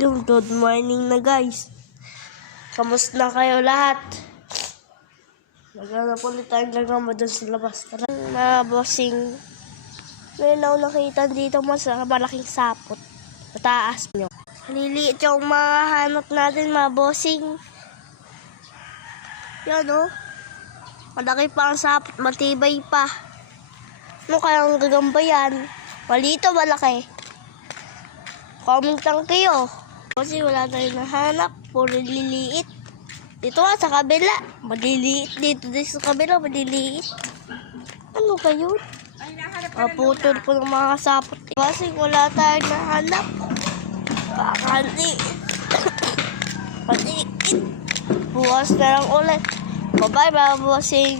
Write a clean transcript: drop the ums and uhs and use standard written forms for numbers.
Yung good morning na guys. Kamusta na kayo lahat? Naghanap ulit tayong gagamba doon sa labas. Mga bossing, meron ako nakita dito mas malaking sapot. Mataas nyo. Liliit yung mahanap natin mga bossing. Yan o. Malaki pa ang sapot, matibay pa. Ano kayang gagamba yan? Malito, malaki. Comment lang kayo. Kasi wala tayong nahanap. Puro liliit. Dito sa kabila. Maliliit. Dito sa kabila. Maliliit. Ano kayo? Putol po ng mga sapot. Kasi wala tayong nahanap. Kakaliit. Maliit. Bukas na lang ulit. Bye-bye mga bossing.